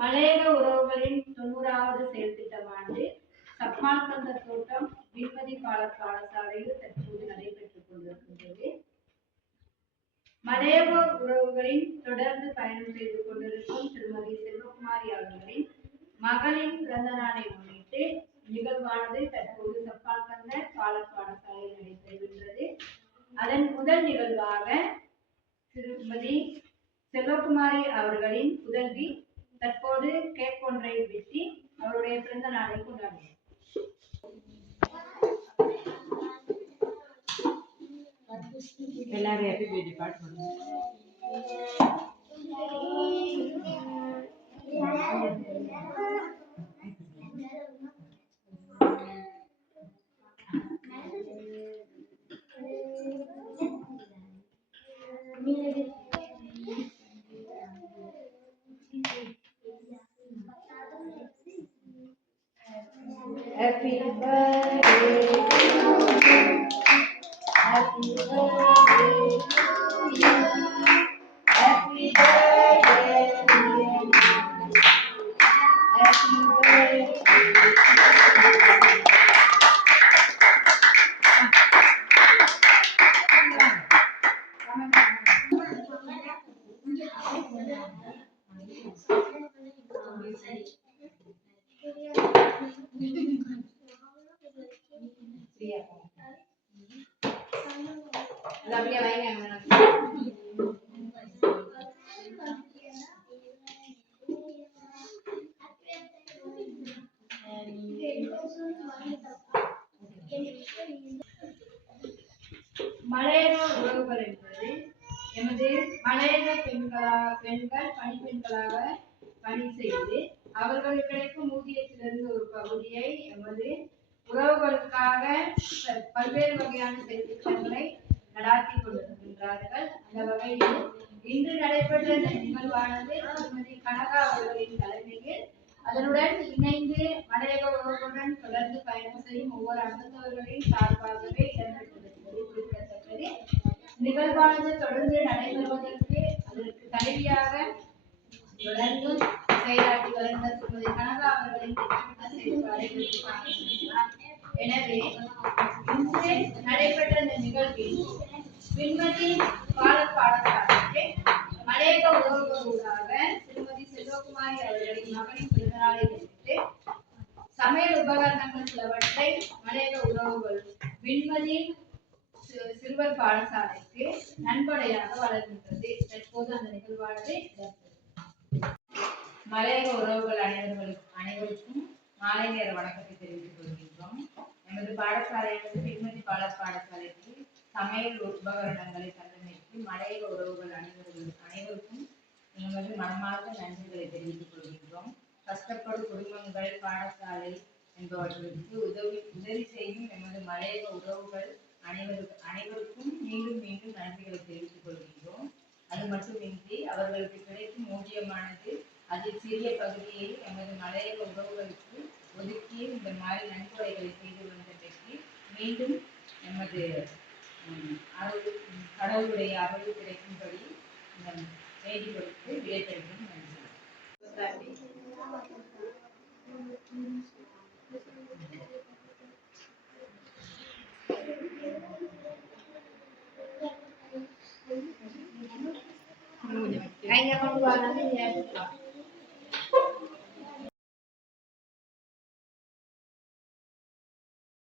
மலையக உறவுகளின் 90வது செயல் திட்டமானது சப்மால்கந்த தோட்டம் விண்மதி பாடசாலையில் தற்போது நடைபெற்றுக் கொண்டிருக்கின்றது. மலையக உறவுகளின் தொடர்ந்து பயணம் செய்து கொண்டிருக்கும் திருமதி செல்வகுமாரி அவர்களின் மகளின் பிறந்த நாளை முன்னிட்டு நிகழ்வானது தற்போது சப்பால்கந்த பாடசாலையில் நடைபெறுகின்றது. அதன் முதல் நிகழ்வாக திருமதி செல்வகுமாரி அவர்களின் புதல்வி தற்போது கேக் ஒன்றை வெட்டி அவருடைய பிறந்த நாளை கொண்டாடுகிறார். எல்லாரும் ஹாப்பி பர்த்டே பாட்டு பாடுங்க. Happy birthday to you. Happy birthday to you. Happy birthday, dear. Happy birthday to you. மலையக உறவுகள் என்பது எமது மலையக பெண்கள் பணிப்பெண்களாக பணி செய்து அவர்களுக்கு கிடைக்கும் ஊதியத்திலிருந்து ஒரு பகுதியை எமது உறவுகளுக்காக பல்வேறு வகையான செயல்திட்டங்களை நடாத்தி கொண்டிருக்கின்றார்கள். அந்த வகையில் இன்று நடைபெற்ற இந்த நிகழ்வானது திருமதி கனகா அவர்களின் தலைமையில் அதனுடன் இணைந்து மலையக உறவுகளுடன் தொடர்ந்து பயணம் செய்யும் ஒவ்வொரு அங்கத்தவர்களின் சார்பாகவே இடம்பெற்றிருக்கிறது குறிப்பிடத்தக்கது. நிகழ்வானது தொடர்ந்து நடைபெறுவதற்கு அதற்கு தலைவியாக தொடர்ந்து செயலாற்றி வருகின்ற திருமதி கனகா அவர்களின் செயல்பாடு. எனவே இன்று நடைபெற்ற இந்த நிகழ்வில் விண்மதி பாடசாலைக்கு மலையக உறவுகளூடாக திருமதி செல்வகுமாரி அவர்களின் மகளின் பிறந்தநாளை முன்னிட்டு சமையல் உபகரணங்கள் சிலவற்றை மலையக உறவுகள் விண்மதி சிறுவர் பாடசாலைக்கு நன்கொடையாக வழங்குகின்றது. தற்போது அந்த நிகழ்வானது மலையக உறவுகள் அனைவருக்கும் மாலை நேர வணக்கத்தை தெரிவித்துக் கொள்கின்றோம். எமது பாடசாலையானது விண்மதி பாடசாலைக்கு சமையல் உபகரணங்களை தந்தமைக்கு மலையக உறவுகள் அனைவருக்கும் எமது மனமார்ந்த நன்றிகளை தெரிவித்துக் கொள்கின்றோம். கஷ்டப்படும் குடும்பங்கள் பாடசாலை என்பவர்களுக்கு உதவி செய்யும் எமது மலையக உறவுகள் அனைவருக்கும் மீண்டும் மீண்டும் நன்றிகளை தெரிவித்துக் கொள்கின்றோம். அது மட்டுமின்றி அவர்களுக்கு கிடைக்கும் ஊதியமானது அதில் சிறிய பகுதியை எமது மலையக உறவுகளுக்கு ஒதுக்கி இந்த மாதிரி நன்கொடைகளை செய்து வந்ததற்கு மீண்டும் எமது கடவுளுடைய அருள் கிடைக்கும்படி வேண்டி கொடுத்து விடைபெறுகிறோம். நன்றி. Ainda quando